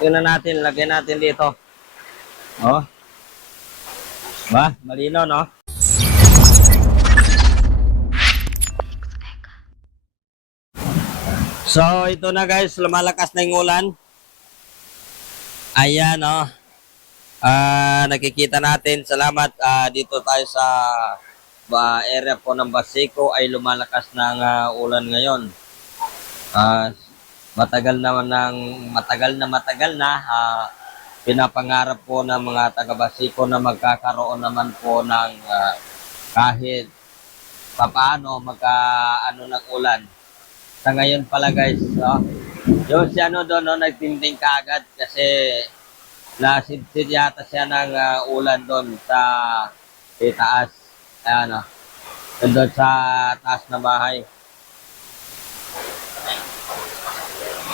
Tingnan natin, lagyan natin dito. Oh, ba? Malino, no? So, ito na guys, lumalakas na yung ulan. Ayan, oh. Nakikita natin, salamat. Dito tayo sa area po ng Basico ay lumalakas ng ulan ngayon. Matagal na pinapangarap po ng mga taga Basico na magkakaroon naman po ng kahit papaano magkaano ng ulan. Sa ngayon pala guys, yung si ano doon, no, nagtinding kaagad kasi nasidsid yata siya ng ulan doon sa taas. Ayan, doon sa taas na bahay.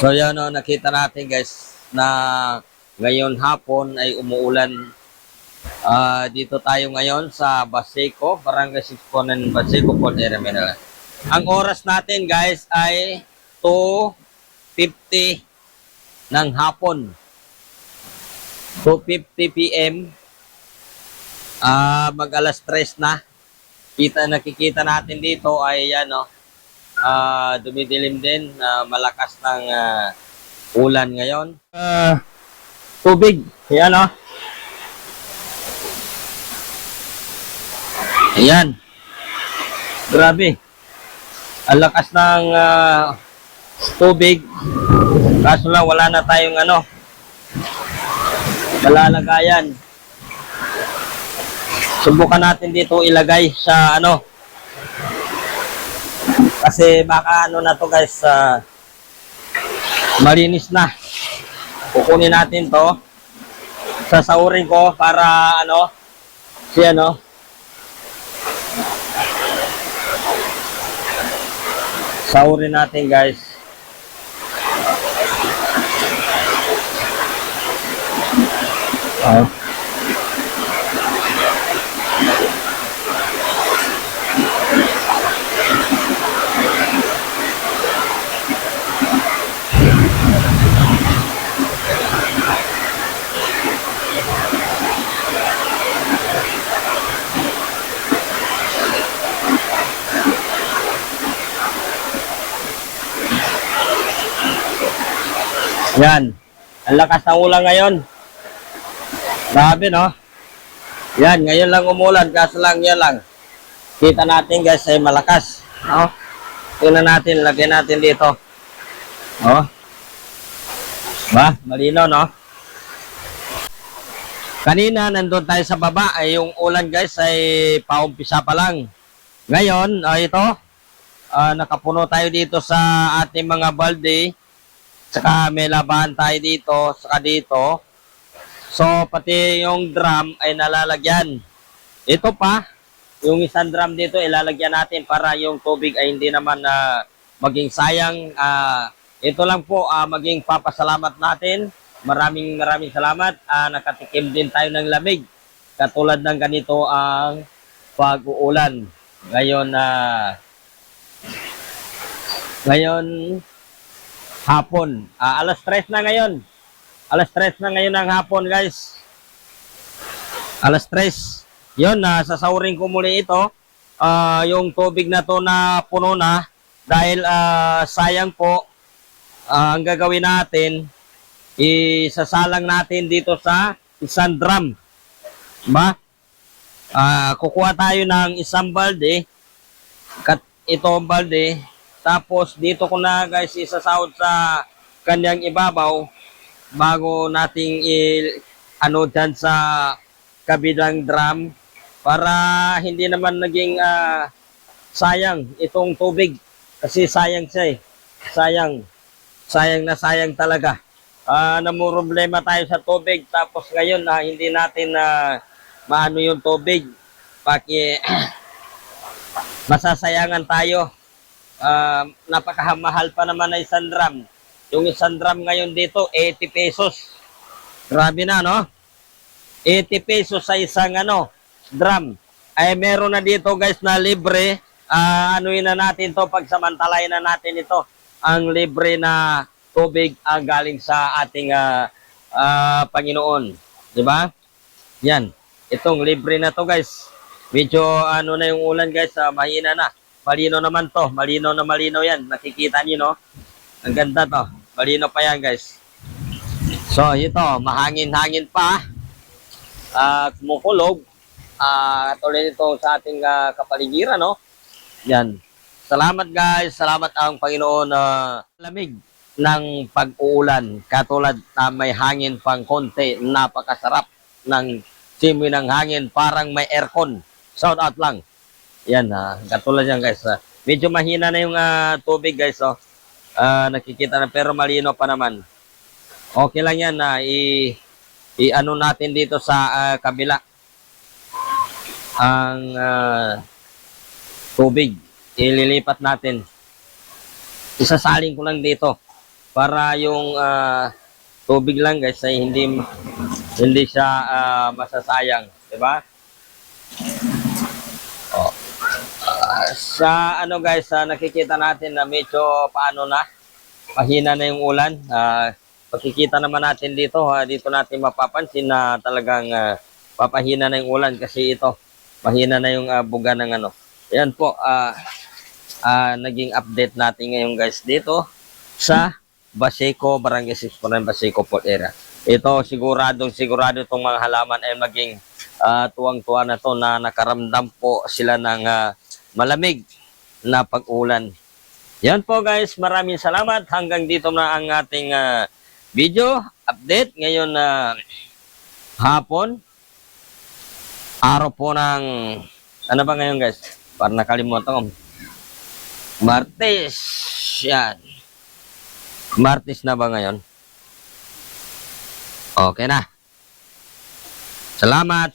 So yan, nakita natin guys na ngayon hapon ay umuulan. Dito tayo ngayon sa Basico, Barangay 6 po ng Basico, Port Area, Manila. Ang oras natin guys ay 2:50 ng hapon. 2:50 p.m. Mag alas 3 na. Nakikita natin dito ay yan, dumidilim din, malakas ng ulan ngayon. Tubig, yan, ayan. Grabe. Ang lakas ng tubig. Kaso lang wala na tayong malalagayan. Subukan natin dito ilagay sa kasi baka na to guys, malinis na. Kukunin natin to. Sasaurin ko para saurin natin guys. Yan. Ang lakas ng ulan ngayon. Grabe, no? Yan, ngayon lang umulan. Kaso lang, yan lang. Kita natin, guys, ay malakas. Tingnan natin, lagyan natin dito. Ba? Malino, no? Kanina, nandun tayo sa baba. Ay, yung ulan, guys, ay paumpisa pa lang. Ngayon, ito. Nakapuno tayo dito sa ating mga balde. Saka may labahan tayo dito, saka dito. So, pati yung drum ay nalalagyan. Ito pa, yung isang drum dito, ilalagyan natin para yung tubig ay hindi naman maging sayang. Ito lang po, maging papasalamat natin. Maraming salamat. Nakatikim din tayo ng lamig. Katulad ng ganito ang pag-uulan. Ngayon, hapon. Alas 3 na ngayon. Alas 3 na ngayon ng hapon, guys. Alas 3. Yun, sasaurin ko muli ito. Yung tubig na to na puno na. Dahil sayang po, ang gagawin natin, isasalang natin dito sa isang drum. Diba? Kukuha tayo ng isang balde. Ito ang balde. Tapos dito ko na guys isasahod sa kanyang ibabaw bago nating dyan sa kabilang drum para hindi naman naging sayang itong tubig. Kasi sayang siya eh. Sayang talaga. Namumroblema tayo sa tubig tapos ngayon hindi natin maano yung tubig. Masasayangan tayo. Napakamahal pa naman na isang drum. Yung isang drum ngayon dito, 80 pesos. Grabe na, no? 80 pesos sa isang drum. Ay meron na dito guys na libre. Anuin na natin to, pagsamantalayan na natin ito. Ang libre na tubig galing sa ating Panginoon. Di ba? Yan. Itong libre na to guys. Medyo ano na yung ulan guys, mahina na. Malino naman to. Malino na malino yan. Nakikita niyo no? Ang ganda to. Malino pa yan guys. So ito, mahangin-hangin pa. Kumukulog. Tuloy nito sa ating kapaligiran no? Yan. Salamat guys. Salamat ang Panginoon na lamig ng pag-uulan. Katulad na may hangin pang konti. Napakasarap ng simoy ng hangin. Parang may aircon. Shout out lang. Yan. Katulad yan guys. Medyo mahina na yung tubig guys. Oh. Nakikita na pero malino pa naman. Okay lang yan. I-ano natin dito sa kabila. Ang tubig. Ililipat natin. Isasaling ko lang dito para yung tubig lang guys ay hindi siya masasayang, 'di ba? Oh. Sa ano guys, nakikita natin na medyo paano na mahina na yung ulan. Pagkikita naman natin dito, dito natin mapapansin na talagang papahina na yung ulan kasi ito mahina na yung buga ng ano. Yan po naging update natin ngayon guys dito sa Baseco, Barangay 649 Baseco Port Area. Ito sigurado itong mga halaman ay maging tuwang-tuwa na to na nakaramdam po sila ng malamig na pag-ulan. Yan po guys, maraming salamat. Hanggang dito na ang ating video update ngayon na hapon. Araw po ng ano ba ngayon guys? Para nakalimutan ko. Martes. Yan. Martes na ba ngayon? Okay na. Salamat.